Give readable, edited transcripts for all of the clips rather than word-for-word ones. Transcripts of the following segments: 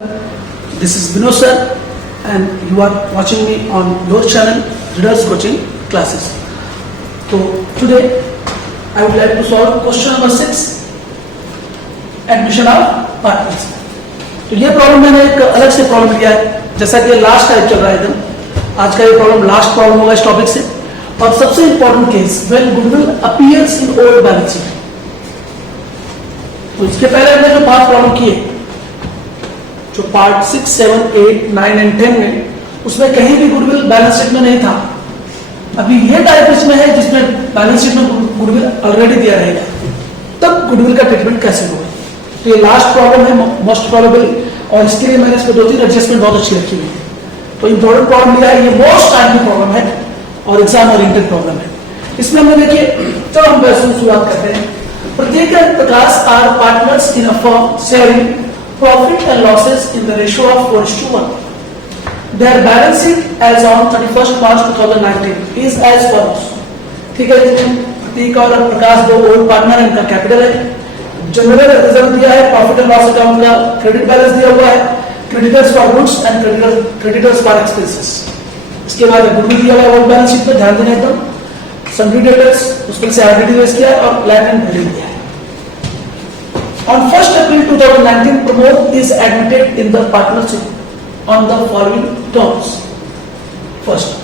This is Vinod sir, and you are watching me on your channel, Readers Coaching Classes. So today I would like to solve question number 6, admission of partners. तो ये problem मैंने एक अलग से problem लिया है, जैसा कि लास्ट टाइप चल रहा है एकदम। आज का ये प्रॉब्लम लास्ट प्रॉब्लम होगा इस टॉपिक से। और सबसे important case, when goodwill appears in old balance sheet. तो इसके पहले हमने जो 5 प्रॉब्लम किए, जो पार्ट 6, 7, 8, 9 एंड 10 में, उसमें कहीं भी गुडविल बैलेंस शीट में नहीं था। अभी ये टाइप इसमें है जिसमें बैलेंस शीट में गुडविल ऑलरेडी दिया रहेगा, तब गुडविल का ट्रीटमेंट कैसे होगा। तो ये लास्ट प्रॉब्लम है मोस्ट प्रोबेबली, और इसके लिए मैंने इसमें 2-3 एडजस्टमेंट बहुत अच्छी रखी हुई है। तो इंपॉर्टेंट प्रॉब्लम लिया है, ये मोस्ट टाइमली प्रॉब्लम है और एग्जाम ओरिएंटेड प्रॉब्लम है। इसमें हमने देखिए, चलो हम वैसे शुरुआत करते हैं। प्रत्येक प्रकाश are partners in a firm sharing profit and losses in the ratio of 4:1. Their balance sheet as on 31st March 2019 is as follows. ठीक है, प्रतीक और प्रकाश दो ओल्ड पार्टनर, इनका कैपिटल है, जनरल रिजर्व दिया है, प्रॉफिट एंड लॉस अकाउंट का credit balance दिया हुआ है, creditors for goods and creditors for expenses. इसके बाद गुडविल दिया हुआ है ओल्ड बैलेंस शीट पे, ध्यान देना एकदम। सन्ड्री डेटर्स, उसमें से आरडीडी रेज किया है और लैंड एंड बिल्डिंग दिया है। On 1st April 2019, Pramod is admitted in the partnership on the following terms. First,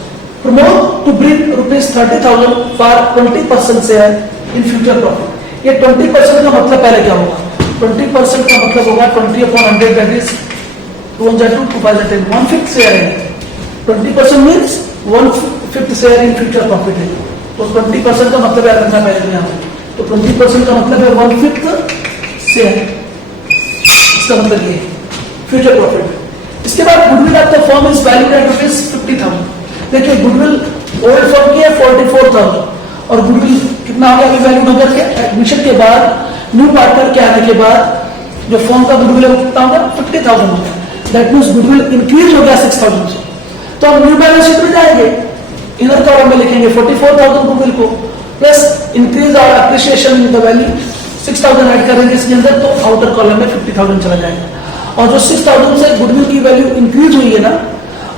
Pramod to bring rupees 30,000 for 20% share in future profit. ये 20% का मतलब पहले क्या होगा? 20% का मतलब होगा 20/100, that is 202, 2,010, 1/5 share है। 20% means 1/5 share in future profit है। तो 20% का मतलब याद रखना पहले यहाँ पे। तो 20% का मतलब है 1/5 शेयर, इसका मतलब ये फ्यूचर प्रॉफिट। इसके बाद goodwill of the firm is valued at ₹50,000। देखिए, गुडविल ओल्ड फर्म की है 44,000 और गुडविल कितना हो गया अभी वैल्यूड होकर के एडमिशन के बाद, न्यू पार्टनर के आने के बाद जो फर्म का गुडविल है वो कितना होगा? 50,000 हो गया। दैट मीन्स गुडविल इंक्रीज हो गया 6,000 से। तो हम न्यू बैलेंस शीट में जाएंगे, इनर कॉलम में लिखेंगे 44,000 गुडविल को प्लस इंक्रीज और appreciation in the value 6,000 add करेंगे इसके अंदर, तो आउटर कॉलम में 50,000 चला जाएगा। और जो 6,000 से गुडविल की वैल्यू इंक्रीज हुई है ना,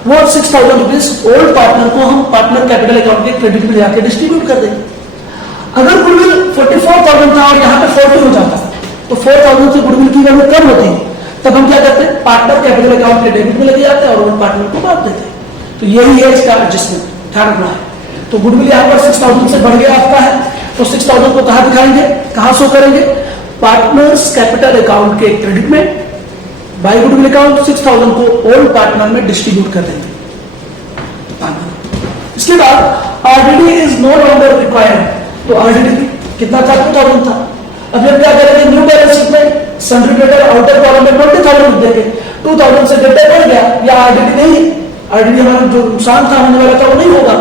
वो 6,000 रुपीज ओल्ड पार्टनर को हम पार्टनर कैपिटल अकाउंट के क्रेडिट में जाके डिस्ट्रीब्यूट कर देंगे। अगर गुडविल 44,000 था और यहाँ पे 40 हो जाता, तो 4,000 से गुडविल की वैल्यू कम होती है, तब हम क्या करते हैं? पार्टनर कैपिटल अकाउंट के डेबिट में लेके जाते हैं और ओल्ड पार्टनर को बांट देते हैं। तो यही है इसका एडजस्टमेंट, ध्यान रखना है। तो गुडविल यहाँ पर 6,000 से बढ़ गया आपका है, तो 6,000 को कहाँ दिखाएंगे, कहाँ शो करेंगे? पार्टनर्स कैपिटल अकाउंट के क्रेडिट में, बाय गुडविल अकाउंट 6,000 को ओल्ड पार्टनर में डिस्ट्रीब्यूट कर देंगे। इसके बाद RDD is no longer required. तो आरडीडी कितना था? 2,000 था। अब जब क्या करेंगे? न्यू बैलेंस शीट में सन्ड्री डेटर आउटर कॉलम में 20,000 लिख देंगे। 2,000 से डेटर बढ़ गया, या आरडीडी नहीं, आरडीडी हमारा जो नुकसान था होने वाला था वो नहीं होगा,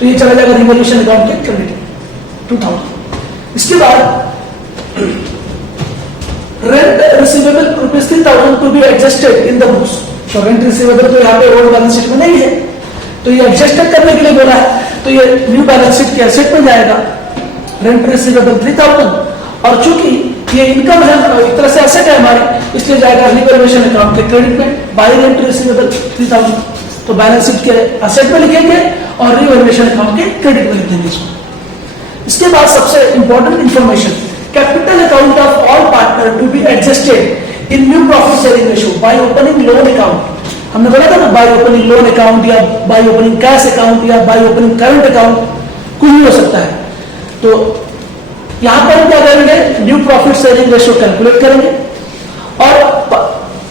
तो ये चला जाएगा रिवॉल्यूशन अकाउंट के क्रेडिट 2,000। इसके बाद rent receivable ₹3,000 to be adjusted in the books. तो रेंट रिसीवेबल तो यहाँ पे ओल्ड बैलेंस शीट में नहीं है, तो ये एडजस्टेड करने के लिए बोला है, तो ये न्यू बैलेंस शीट के एसेट में जाएगा। रेंट रिसीवेबल 3,000, और चूंकि ये इनकम है, एक तरह से एसेट है हमारी, इसलिए जाएगा रिवॉल्यूशन अकाउंट के क्रेडिट में। बाय रेंट रिसीवेबल 3,000, तो बैलेंस शीट के एसेट में लिखेंगे और रिवॉल्यूशन अकाउंट के क्रेडिट में लिख देंगे इसको। इसके बाद सबसे important information, capital account of all partner to be adjusted in new profit sharing ratio by opening loan account. हमने बोला था ना, बाय ओपनिंग लोन अकाउंट या बाय ओपनिंग कैश अकाउंट या बाय ओपनिंग करंट अकाउंट, कुछ भी हो सकता है। तो यहां पर हम क्या करेंगे? New profit sharing ratio calculate करेंगे और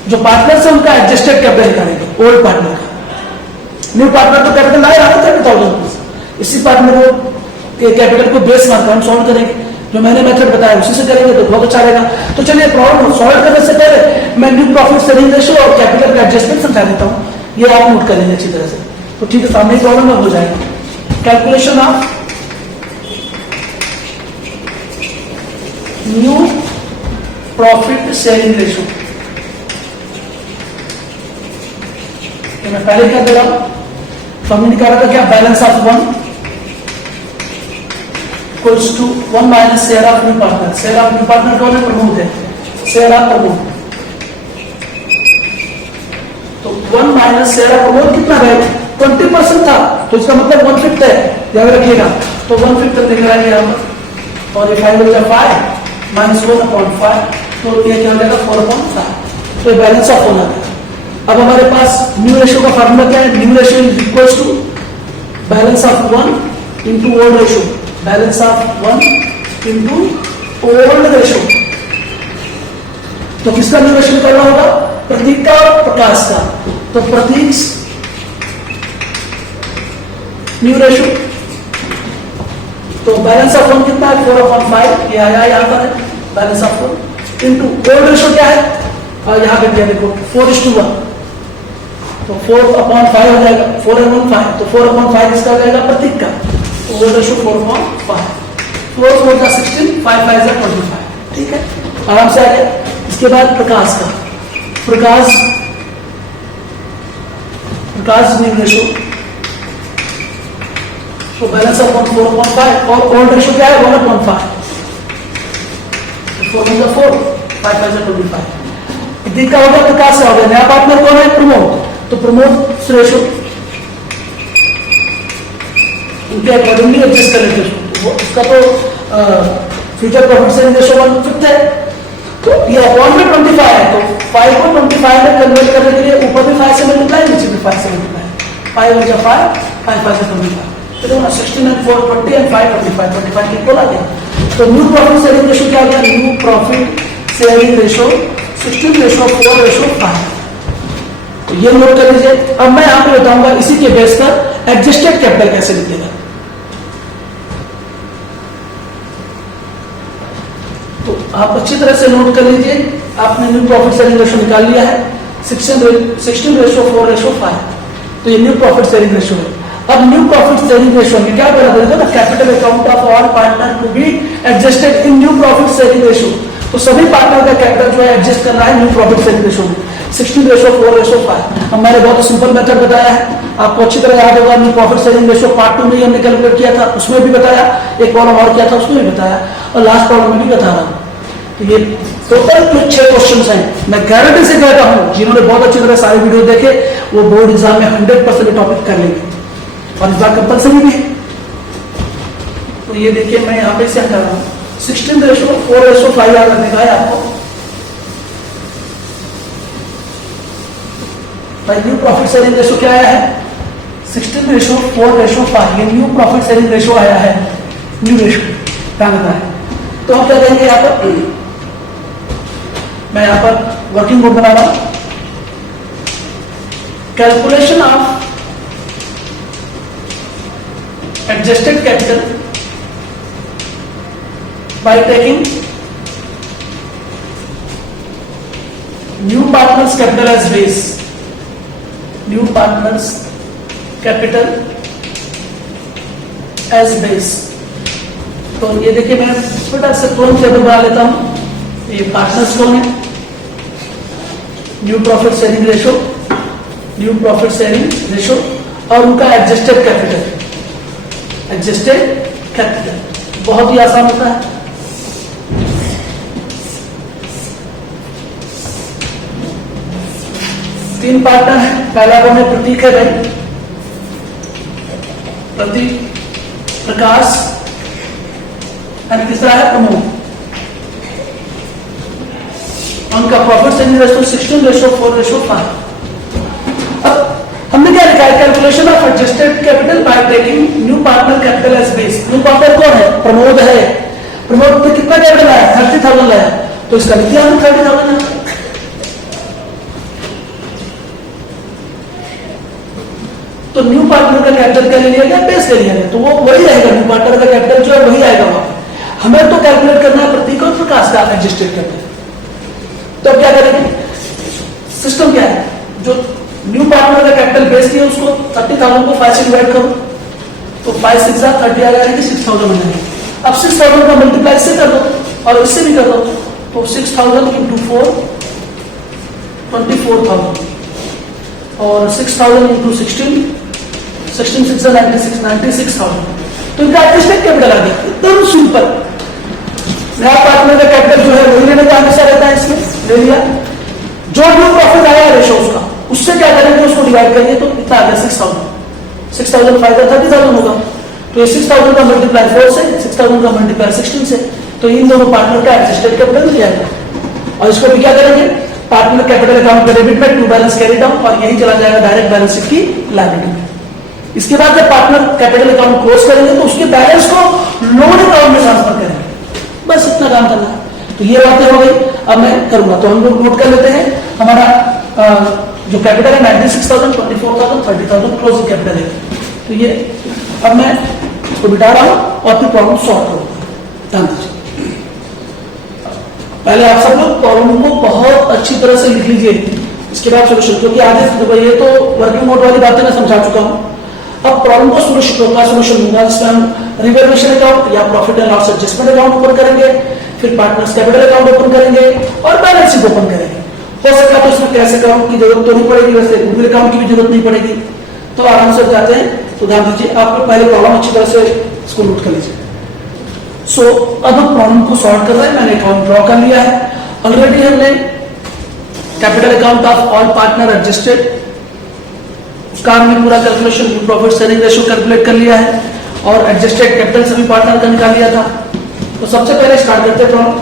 जो पार्टनर से उनका एडजस्टेड कैपिटल करेंगे ओल्ड पार्टनर का। न्यू पार्टनर तो कैपिटल आया था 30,000, इसी पार्टनर को कैपिटल को बेस मानकर हम सॉल्व करेंगे। जो मैंने मेथड बताया उसी से करेंगे तो बहुत अच्छा रहेगा। तो चलिए, प्रॉब्लम सॉल्व करने से पहले मैं न्यू प्रॉफिट शेयरिंग रेशियो और कैपिटल का एडजस्टमेंट समझा देता हूँ, ये आप नोट कर लेंगे अच्छी तरह से। तो ठीक है, सामने प्रॉब्लम में हो जाएगा। Calculation of new profit sharing ratio, मैं पहले क्या दे रहा हूं? तो हमने निकाला था क्या? Balance of 1 equals to 1 minus share of new partner. Share of new partner कौन है? प्रमोद है। Share of Pramod 1 minus share of Pramod कितना है 20% था, तो इसका मतलब 1/5 है, याद रखिएगा। तो 1/5 लिख रहा है यहाँ पर, और ये 5 बचा 5 माइनस 1/5, तो ये क्या हो जाएगा 4/5। तो बैलेंस ऑफ होना है। अब हमारे पास न्यू रेशियो का फार्मूला क्या है, new ratio is equal to balance of 1 into old ratio, balance of 1 into old ratio. तो किसका न्यू रेशियो करना होगा, प्रतीक का और प्रकाश का। तो प्रतीक न्यू रेशियो, तो बैलेंस ऑफ 1 कितना है 4/5, ये आया यहाँ पर है balance of 1 into old ratio क्या है, और यहाँ पे देखो 4:1, तो 4/5 हो जाएगा, 4 and 1 5, तो 4/5 किसका हो जाएगा प्रतीक का, तो ओल्ड रेशियो 4/5, 4 4 का 16, 5 5 का 25, ठीक है, आराम से आ गया। इसके बाद प्रकाश का, प्रकाश न्यू रेशियो, तो बैलेंस ऑफ 1 4/5 और ओल्ड रेशियो क्या है 1/5, 4 1 4, 5 5 25। प्रतीक का होगा, प्रकाश का होगा। नया पार्टनर कौन है प्रमोद, तो प्रमोद रेशियो उनके अकॉर्डिंगली एडजस्ट कर लेते हैं। उसका तो फ्यूचर प्रॉफिट शेयरिंग रेशियो 1/5 है, तो ये अपॉन में 25 है, तो 5 को 25 में कन्वर्ट करने के लिए ऊपर भी 5 से मल्टीप्लाई, नीचे भी 5 से मल्टीप्लाई, 5 बचा 5 5 5 से 25, तो देखो 16 and 4 20 and 5 25 की इक्वल आ गया। तो न्यू प्रॉफिट शेयरिंग रेशियो क्या आ गया, न्यू प्रॉफिट शेयरिंग रेशियो 16:4:5। तो ये नोट कर लीजिए। अब मैं यहां पे बताऊंगा इसी के बेस पर एडजस्टेड कैपिटल कैसे लिखेगा। तो आप अच्छी तरह से नोट कर लीजिए, आपने न्यू प्रॉफिट शेयरिंग रेशियो निकाल लिया है 16:4:5, तो ये न्यू प्रॉफिट शेयरिंग रेशियो है। अब न्यू प्रॉफिट शेयरिंग रेशियो में क्या बोला था, capital account of all partner to be adjusted in new profit sharing ratio. तो सभी पार्टनर का कैपिटल जो है एडजस्ट करना है न्यू प्रॉफिट शेयरिंग रेशियो में 16:4:5। हमने बहुत सिंपल मेथड बताया है, आपको अच्छी तरह याद होगा। New profit sharing ratio part 2 में हमने कैलकुलेट किया था, उसमें भी बताया, एक प्रॉब्लम और किया था उसमें भी बताया, और लास्ट प्रॉब्लम में भी बता रहा हूं। तो ये टोटल कुछ 6 क्वेश्चन हैं। मैं गारंटी से कहता हूं जिन्होंने बहुत अच्छी तरह सारे वीडियो देखे वो बोर्ड एग्जाम में 100% टॉपिक कर लेंगे, और इस बार कंपल्सरी भी है। तो ये देखिए मैं यहाँ पे क्या कर रहा हूँ, 16:4:5 याद रखने का है आपको। भाई न्यू प्रॉफिट शेयरिंग रेशियो क्या आया है 16:4:5, ये न्यू प्रॉफिट शेयरिंग रेशियो आया है, न्यू रेशियो ध्यान रखना है। तो हम क्या करेंगे यहाँ पर, मैं यहाँ पर वर्किंग ग्रुप बना रहा हूं, calculation of adjusted capital by taking new partners capital as base, new partners capital as base. तो ये देखिए मैं छोटा सा कौन टेबल बना लेता हूं, ये पार्टनर्स कौन है, new profit sharing ratio, new profit sharing ratio, और उनका एडजस्टेड कैपिटल, एडजस्टेड कैपिटल बहुत ही आसान होता है। तीन पार्टनर है, पहला कौन है प्रतीक है भाई, प्रतीक, प्रकाश, और तीसरा है प्रमोद। उनका प्रॉफिट शेयरिंग रेशियो 16:4:5। अब हमने क्या लिखा है, calculation of adjusted capital by taking new partner capital as base. New partner कौन है, प्रमोद है। प्रमोद ने कितना कैपिटल लाया 30,000 लाया, तो इसका लिख दिया हमने 30,000। तो न्यू पार्टनर का कैपिटल क्या ले लिया गया, बेस ले लिया गया, तो वो वही रहेगा, न्यू पार्टनर का कैपिटल जो है वही आएगा वहां। हमें तो कैलकुलेट करना है प्रतीक और प्रकाश का एडजस्टेड कैपिटल। तो अब क्या करेंगे, सिस्टम क्या है, जो न्यू पार्टनर का कैपिटल बेस लिया उसको 30,000 को 5 से डिवाइड करो, तो 5 6 30 आ जाएगा, 6,000 हो जाएगा। अब 6,000 का मल्टीप्लाई से कर दो और इससे भी कर दो, तो 6,000 इंटू 4 24,000, और 6,000 इंटू 16 6 96 96,000। तो इनका एडजस्टेड कैपिटल आ गया, एकदम सिंपल। नया पार्टनर का कैपिटल जो है वही लेने का हमेशा रहता है, इसमें ले लिया। जो न्यू प्रॉफिट आया रेशो उसका, उससे क्या करेंगे डिवाइड करेंगे तो कितना आ गया 6000, 6000 फाइव 30,000 होगा। तो ये 6000 का मल्टीप्लाई 4 से, 6000 का मल्टीप्लाई 16 से, तो इन दोनों पार्टनर का एडजस्टेड कैपिटल मिल जाएगा। और इसको भी क्या करेंगे, पार्टनर कैपिटल अकाउंट का डेबिट में टू बैलेंस कैरी डाउन, और यही चला जाएगा डायरेक्ट बैलेंस शीट की लायबिलिटी में। इसके बाद जब पार्टनर कैपिटल अकाउंट क्लोज करेंगे तो उसके बैलेंस को लोन अकाउंट में ट्रांसफर करेंगे, बस इतना काम करना है। तो ये बातें हो गई, अब मैं करूंगा, तो हम लोग नोट कर लेते हैं हमारा जो कैपिटल है 96,000, 24,000, 30,000 क्लोजिंग कैपिटल है। तो ये अब मैं इसको बिठा रहा हूं और फिर प्रॉब्लम सॉल्व करूंगा। ध्यान दीजिए, पहले आप सब लोग प्रॉब्लम को बहुत अच्छी तरह से लिख लीजिए, इसके बाद सोल्यूशन, क्योंकि आगे ये तो वर्किंग नोट वाली बातें मैं समझा चुका हूं। अब प्रॉब्लम को सोल्यूशन दूंगा, जिसमें हम रिवैल्यूएशन अकाउंट या profit and loss adjustment account open करेंगे, फिर पार्टनर्स कैपिटल अकाउंट ओपन करेंगे और बैलेंस शीट ओपन करेंगे। हो सका तो इसमें कैश अकाउंट की जरूरत तो नहीं पड़ेगी, वैसे गुडविल अकाउंट की भी जरूरत नहीं पड़ेगी, तो आराम से जाते हैं। तो ध्यान दीजिए, आप पहले प्रॉब्लम अच्छी तरह से इसको नोट कर लीजिए। सो अब हम प्रॉब्लम को सॉल्व कर रहे हैं, मैंने अकाउंट ड्रॉ कर लिया है ऑलरेडी। हमने capital account of all partner adjusted, उसका हमने पूरा calculation profit sharing ratio calculate कर लिया है, और एडजस्टेड कैपिटल सभी पार्टनर का निकाल लिया था। तो सबसे पहले स्टार्ट करते हैं प्रॉब्लम।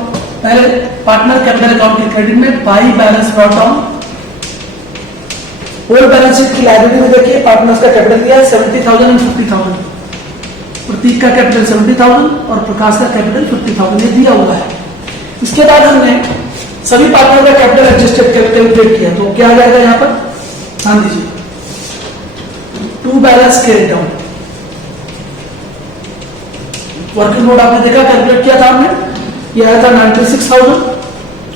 पहले पार्टनर कैपिटल अकाउंट के क्रेडिट में by balance brought down, whole balance sheet की लायबिलिटी में देखिए पार्टनर्स का कैपिटल दिया है 70,000 एंड 50,000, प्रतीक का कैपिटल 70,000 और प्रकाश का कैपिटल 50,000, ये दिया हुआ है। इसके बाद हमने सभी पार्टनर का कैपिटल एडजस्टेड कैलकुलेट किया, तो क्या आ जाएगा यहां पर, ध्यान दीजिए, to balance carry down, working note आपने देखा कैलकुलेट किया था हमने, ये आया था 96,000,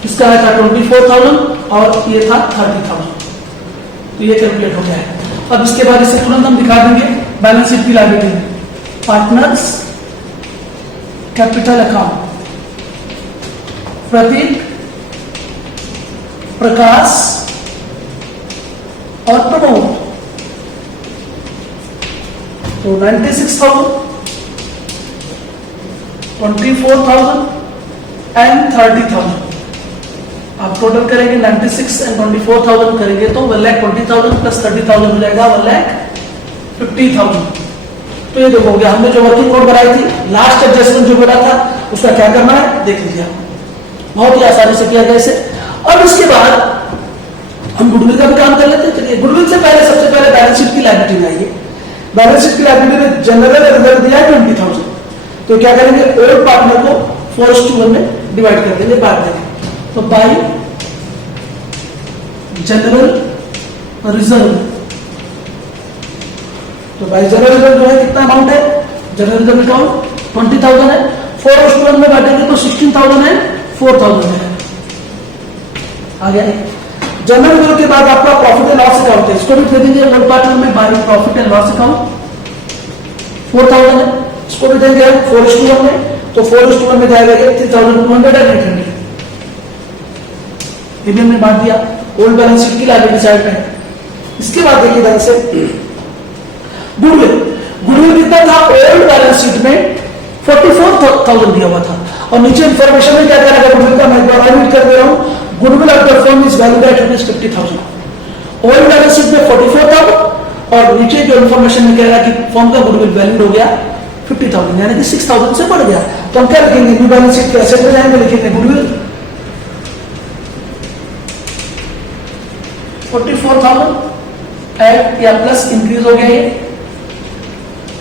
इसका आया था 24,000 और ये था 30,000, तो ये कैलकुलेट हो गया है। अब इसके बाद इसे तुरंत हम दिखा देंगे बैलेंस शीट की लायबिलिटी में, पार्टनर्स कैपिटल अकाउंट, प्रतीक, प्रकाश और प्रमोद, तो 96,000, 24,000 एंड 30,000, आप टोटल करेंगे 96 एंड 24,000 करेंगे तो 1,20,000 प्लस 30,000 हो जाएगा 1,50,000। तो ये देखो गया, हमने जो वर्किंग नोट बनाई थी, लास्ट एडजस्टमेंट जो बना था उसका क्या करना है देख लीजिए, बहुत ही आसानी से किया गया इसे। अब इसके बाद हम गुडविल का भी काम कर लेते हैं। चलिए, गुडविल से पहले सबसे पहले बैलेंस शीट की लायबिलिटी में आइए। बैलेंस शीट की लायबिलिटी में जनरल रिजर्व दिया है 20,000, तो क्या करेंगे, ओल्ड पार्टनर को 4:1 में डिवाइड कर देंगे, बांट देंगे, तो बाई जनरल रिजर्व, तो बाई जनरल रिजर्व जो है कितना अमाउंट है, जनरल रिजर्व अकाउंट 20,000 है, 4:1 में बांटेंगे तो 16,000 है, 4,000 है, आ गया। जनरल रिजर्व के बाद आपका प्रॉफिट एंड लॉस अकाउंट है, इसको भी दे देंगे ओल्ड पार्टनर में by profit and loss account 4,000 है, इसको भी देंगे 4:1 में, तो 4:1 में जाएगा 3,200 एंड 800, ये भी हमने बांट दिया ओल्ड बैलेंस शीट की लायबिलिटी साइड में। इसके बाद देखिए ध्यान से, गुडविल, गुडविल कितना था ओल्ड बैलेंस शीट में 44,000 दिया हुआ था, और नीचे इंफॉर्मेशन में क्या कह रहा है गुडविल का, मैं एक बार रिपीट कर दे रहा हूं, goodwill of the firm is valued at ₹50,000, old balance sheet में 44,000 और नीचे जो इंफॉर्मेशन में कह रहा है कि फर्म का गुडविल वैल्यूड हो गया 50,000, यानी कि 6,000 से बढ़ गया। तो हम क्या लिखेंगे, न्यू बैलेंस शीट के एसेट में जाएंगे, लिखेंगे गुडविल 44,000 एड या प्लस इंक्रीज हो गया, ये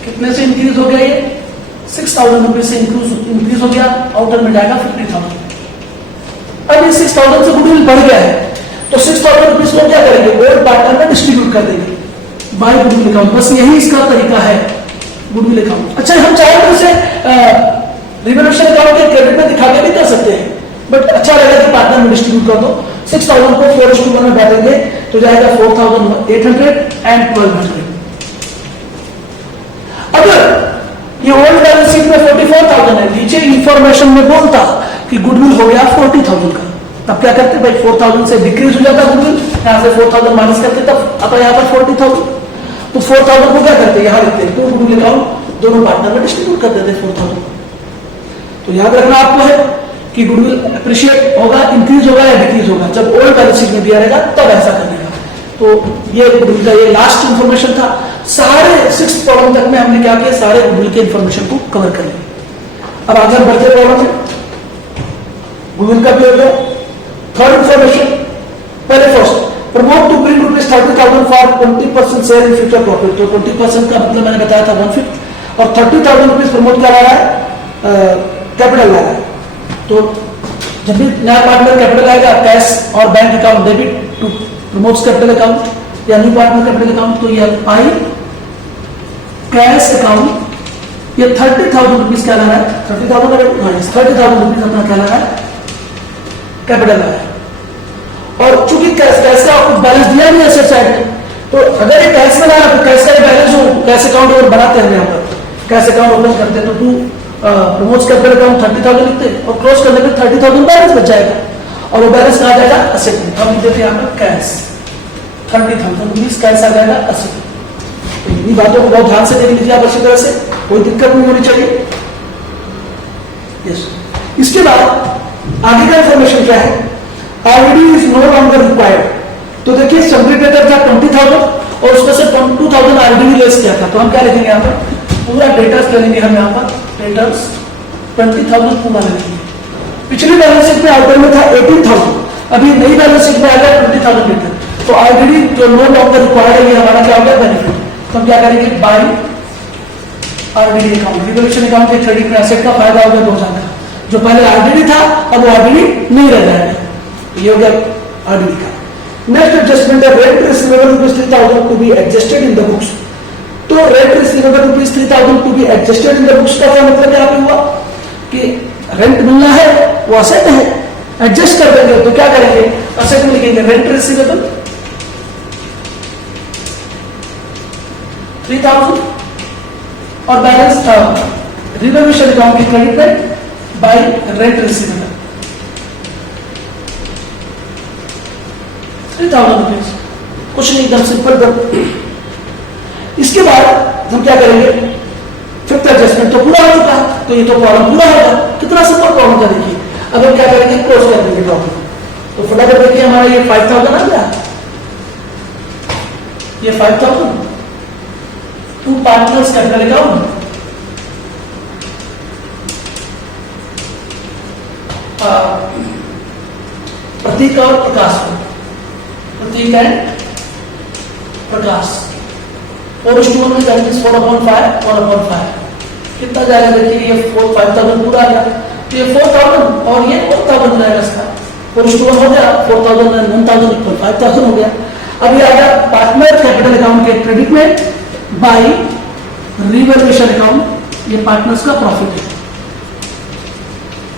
कितने से इंक्रीज हो गया, ये 6,000 रुपए से इंक्रीज हो गया, आउटर में जाएगा 50,000। अब ये 6,000 से गुडविल बढ़ गया है, तो 6,000 रुपीज को क्या करेंगे, ओल्ड पार्टनर में डिस्ट्रीब्यूट कर देंगे बाय गुडविल अकाउंट, बस यही इसका तरीका है गुडविल अकाउंट। अच्छा, हम चाहे तो इसे रिवैल्यूएशन अकाउंट के क्रेडिट में दिखा के भी कर सकते हैं, बट अच्छा रहेगा कि पार्टनर में डिस्ट्रीब्यूट कर दो। 6,000 को 4:1 में बांटेंगे तो जाएगा 4,800 एंड 1,200। अगर ये ओल्ड बैलेंस शीट में 44,000 है, नीचे इंफॉर्मेशन में बोलता कि गुडविल हो गया 40,000 का, तब क्या करते भाई, 4,000 से डिक्रीज हो जाता गुडविल, यहां से 4,000 माइनस करते, तब आता यहाँ पर 40,000, तो 4,000 को क्या करते, यहां लिखते हैं, तो गुडविल अकाउंट दोनों पार्टनर में डिस्ट्रीब्यूट कर देते 4,000। तो याद रखना आपको है कि गुडविल अप्रिशिएट होगा, इंक्रीज होगा या डिक्रीज होगा, जब ओल्ड बैलेंस शीट में दिया रहेगा तब ऐसा करने का। तो ये गुडविल का ये लास्ट इंफॉर्मेशन था। सारे 6 प्रॉब्लम तक में हमने क्या किया, सारे गुडविल के इंफॉर्मेशन को कवर कर लिया। अब आगे हम बढ़ते प्रॉब्लम में, गुडविल का भी हो गया। थर्ड इंफॉर्मेशन, पहले first, Pramod to bring ₹30,000 for 20% share in future profit. तो 20% का मतलब मैंने बताया था 1/5, और 30,000 रुपीज प्रमोट क्या ला रहा है, कैपिटल ला रहा है। तो जब भी नया पार्टनर कैपिटल आएगा, कैश और bank account debit to Pramod's capital account या न्यू पार्टनर कैपिटल अकाउंट, तो ये आई कैश अकाउंट, ये 30,000 रुपीज क्या ला रहा है, 30,000 रुपीज अपना क्या ला रहा है, कैपिटल ला रहा है। और चूंकि कैश का बैलेंस दिया नहीं एसेट साइड में, तो अगर ये कैश में ला रहा है तो कैश का बैलेंस जो कैश अकाउंट अगर बनाते हैं यहाँ पर, कैश अकाउंट ओपन करते हैं तो टू प्रमोट्स कैपिटल अकाउंट 30,000 लिखते हैं और क्लोज करने पे 30,000 बैलेंस बच जाएगा, और वो बैलेंस कहाँ जाएगा, असेट में। हम लिख देते हैं यहाँ पर कैश 30,000 रुपीज कैश आ जाएगा असेट। तो इन्हीं बातों को बहुत ध्यान से देख लीजिए आप अच्छी तरह से, कोई दिक्कत नहीं होनी चाहिए। यस, इसके बाद आगे का इंफॉर्मेशन क्या है, RDD is no longer required. तो देखिए समरी डेटर था 20,000 और उसमें से 22,000 RDD लेस किया था, तो हम क्या लिखेंगे यहाँ पर, पूरा डेटर्स ले लेंगे हम यहाँ पर, डेटर्स 20,000 पूरा ले लेंगे। पिछली बैलेंस शीट में आउटर में था 18,000, अभी नई बैलेंस शीट में आ गया 20,000 डेटर। तो RDD जो नो लॉन्गर रिक्वायर्ड है, ये हमारा क्या हो गया, बेनिफिट। तो हम क्या करेंगे, by RDD account, revolution account के क्रेडिट में एसेट का फायदा हो गया 2,000 का। जो पहले RDD था अब वो RDD नहीं रह जाएगा, ये हो गया RDD का। नेक्स्ट एडजस्टमेंट है rent receivable ₹3,000 to be adjusted in the books. तो rent receivable ₹3,000 to be adjusted in the books का क्या मतलब यहाँ पे हुआ कि रेंट मिलना है, वो असेट है, एडजस्ट कर देंगे तो क्या करेंगे, असेट में लिखेंगे रेंट रिसीवेबल 3,000 और बैलेंस रिवोल्यूशन अकाउंट की क्रेडिट में बाय रेंट रिसीवेबल 3,000 रुपीज, कुछ नहीं, एकदम सिंपल। इसके बाद हम क्या करेंगे, फिफ्थ एडजस्टमेंट तो पूरा हो चुका है, तो ये तो प्रॉब्लम पूरा होगा। कितना सिंपल प्रॉब्लम था देखिए। अब हम क्या करेंगे, क्लोज कर देंगे प्रॉब्लम। तो फटाफट देखिए हमारा ये 5,000 आ गया, ये 5,000 टू पार्टनर्स कैपिटल अकाउंट, प्रतीक और प्रकाश को, प्रतीक एंड प्रकाश, 4:1 में दैट इज 4/5 4/5 कितना जाएगा देखिए, ये 5,000 पूरा आ गया, तो ये 4,000 और ये 4,000 जाएगा इसका, 4:1 हो गया, 4,000 and 1,000 इक्वल 5,000 हो गया। अब ये आ गया पार्टनर कैपिटल अकाउंट के क्रेडिट में बाय रिवोल्यूशन अकाउंट, ये पार्टनर्स का प्रॉफिट है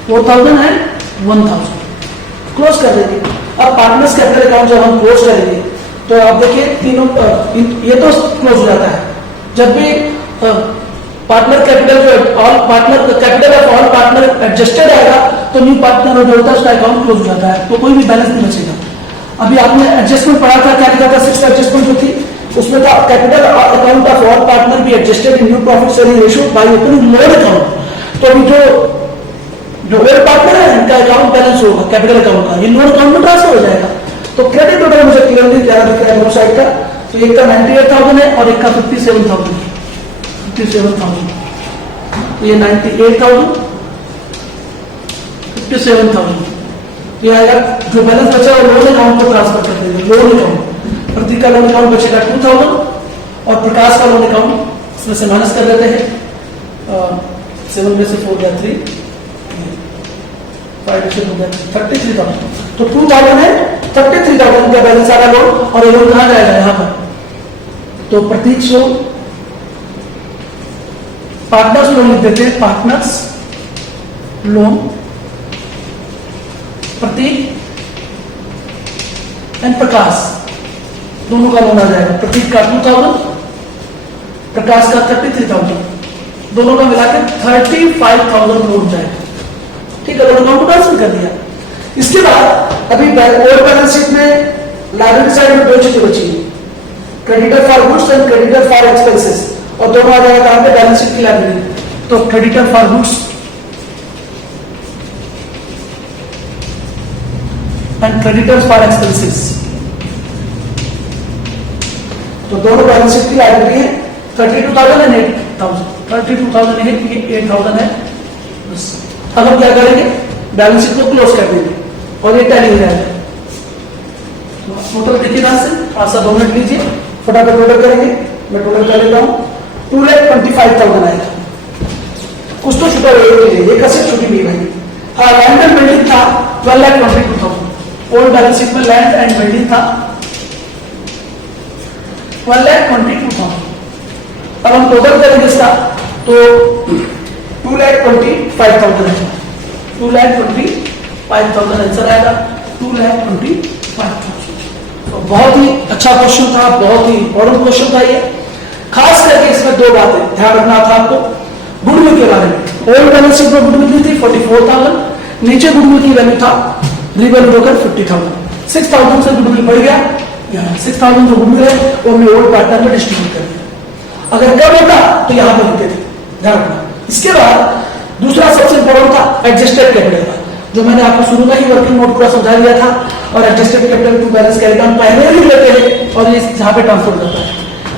4,000 एंड 1,000, क्लोज कर देंगे। अब पार्टनर्स कैपिटल अकाउंट जब हम क्लोज करेंगे तो आप देखिए तीनों ये तो क्लोज हो जाता है जब भी पार्टनर कैपिटल जो all partner capital of all partner adjusted आएगा तो न्यू पार्टनर जो होता है उसका अकाउंट क्लोज हो जाता है, तो कोई भी बैलेंस नहीं बचेगा। अभी आपने एडजस्टमेंट पढ़ा था, क्या लिखा था, 6th एडजस्टमेंट जो थी उसमें था capital account of all partner B adjusted in new profit sharing ratio by opening loan account. तो अभी जो ओल्ड पार्टनर है इनका अकाउंट बैलेंस होगा कैपिटल अकाउंट का, ये लोन अकाउंट में ट्रांसफर हो जाएगा। तो क्रेडिट टोटल मुझे क्लियरली क्या दिख रहा है दोनों साइड का, तो एक का 98,000 है और एक का 57,000 है, 57,000, तो ये 98,000 57,000 ये आएगा। जो बैलेंस बचा है लोन अकाउंट को ट्रांसफर कर देंगे, लोन अकाउंट, प्रतीक का लोन अकाउंट बचेगा 2,000 और प्रकाश का लोन अकाउंट इसमें से माइनस कर देते हैं, 7 में से 4 गया 3, 5 में से 4 गया 33,000, तो 2,000 है, 33,000 का बैलेंस आ रहा लोन, और ये लोन कहाँ जाएगा यहाँ पर, तो प्रतीक शो पार्टनर्स लोन लिख देते हैं, पार्टनर्स लोन प्रतीक एंड प्रकाश दोनों का लोन आ जाएगा। प्रतीक का 2,000, प्रकाश का 33,000, दोनों का मिलाकर 35,000 लोन जाएगा। ठीक है, लोन अकाउंट को ट्रांसफर कर दिया। इसके बाद अभी ओल्ड बैलेंस शीट में लायबिलिटी साइड में 2 चीजें बची है, creditor for goods and creditor for expenses, और दोनों आ जाएगा कहां पे, बैलेंस शीट की लायबिलिटी। तो creditor for goods and creditors for expenses, तो दोनों बैलेंस शीट की लाइबिलिटी है 32,000 एंड 8,000। 32,000 8,000 है। बस अब हम क्या करेंगे, बैलेंस शीट को क्लोज कर देंगे और ये टैली हो जाएगा। टोटल देखिए ध्यान से, 5 मिनट लीजिए, फटाफट टोटल करेंगे। मैं टोटल कर लेता हूँ, 2,25,000 आएगा। कुछ तो छुटा हुआ ये कैसे छुट्टी नहीं भाई। हाँ, लैंड एंड बिल्डिंग था 12,22,000। ओल्ड बैलेंस शीट में लैंड एंड बिल्डिंग था 12,22,000। अब हम टोटल करेंगे इसका तो 2,25,000 है। 2,25,000 आंसर आएगा, 2,25,000। तो बहुत ही अच्छा क्वेश्चन था, बहुत ही इंपॉर्टेंट क्वेश्चन था ये। खास करके इसमें दो बातें ध्यान रखना था आपको गुडविल के बारे में। ओल्ड बैलेंस शीट में गुडविल थी 44,000, नीचे गुडविल की वैल्यू था रिवैल्यूड होकर 50,000। 6,000 से गुडविल बढ़ गया, 6,000 जो गुडविल है वो हमने ओल्ड पार्टनर में डिस्ट्रीब्यूट कर दिया। अगर कम होता तो यहां पर लिखते थे, ध्यान रखना। इसके बाद दूसरा सबसे इंपॉर्टेंट था एडजस्टेड कैपिटल का, जो मैंने आपको शुरू में ही वर्किंग नोट पूरा समझा दिया था। और adjusted capital to balance carry down पहले ही लेते हैं और ये यहाँ पे ट्रांसफर करता है।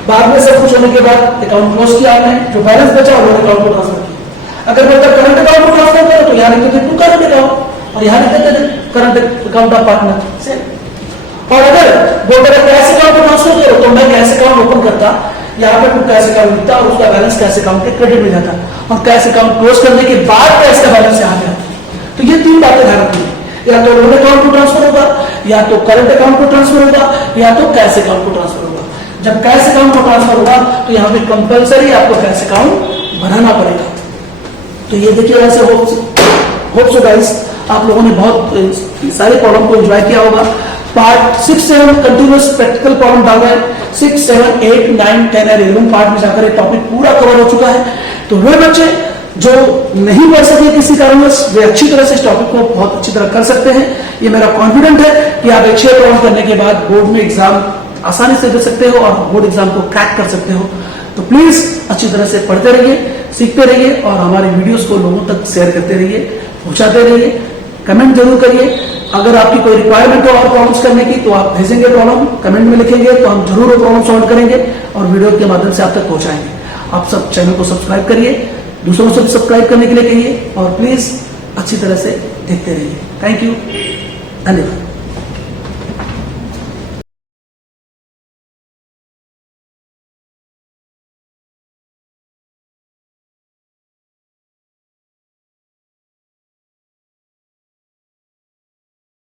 बाद में सब कुछ होने के बाद अकाउंट क्लोज किया आपने, जो बैलेंस बचा वो अकाउंट को ट्रांसफर किया। अगर मतलब करंट अकाउंट को ट्रांसफर करो तो यहाँ लिखते थे टू करंट अकाउंट और यहाँ लिखते थे करंट अकाउंट ऑफ पार्टनर से। और अगर बोलते थे कैश अकाउंट को ट्रांसफर करो तो मैं कैश अकाउंट ओपन करता, यहाँ पे टू कैश अकाउंट लिखता और उसका बैलेंस कैश अकाउंट के क्रेडिट में जाता और कैश अकाउंट क्लोज करने के बाद कैश का बैलेंस यहाँ पे आता। तो ये तीन बातें ध्यान रखनी है, या तो लोन अकाउंट को ट्रांसफर होगा, या तो करंट अकाउंट को ट्रांसफर होगा, या तो कैश अकाउंट को ट्रांसफर होगा। जब कैश अकाउंट को ट्रांसफर होगा तो यहाँ पे कंपलसरी आपको कैश अकाउंट बनाना पड़ेगा। तो ये देखिए ऐसे होप सो गाइस आप लोगों ने बहुत सारे प्रॉब्लम को एंजॉय किया होगा। पार्ट 6, 7 कंटिन्यूअस प्रैक्टिकल प्रॉब्लम डाल रहे हैं। 6, 7, 8, 9, 10 और 11 पार्ट में जाकर ये टॉपिक पूरा कवर हो चुका है। तो वे बच्चे जो नहीं पढ़ सके किसी कारणवश वे अच्छी तरह से इस टॉपिक को बहुत अच्छी तरह कर सकते हैं। ये मेरा कॉन्फिडेंट है कि आप 6 प्रॉब्लम करने के बाद बोर्ड में एग्जाम आसानी से दे सकते हो और बोर्ड एग्जाम को क्रैक कर सकते हो। तो प्लीज अच्छी तरह से पढ़ते रहिए, सीखते रहिए और हमारे वीडियोस को लोगों तक शेयर करते रहिए, पहुंचाते रहिए। कमेंट जरूर करिए, अगर आपकी कोई रिक्वायरमेंट हो और प्रॉब्लम्स करने की तो आप भेजेंगे, प्रॉब्लम कमेंट में लिखेंगे तो हम जरूर वो प्रॉब्लम सॉल्व करेंगे और वीडियो के माध्यम से आप तक पहुंचाएंगे। आप सब चैनल को सब्सक्राइब करिए, दूसरों से भी सब्सक्राइब करने के लिए कहिए और प्लीज अच्छी तरह से देखते रहिए। थैंक यू, धन्यवाद।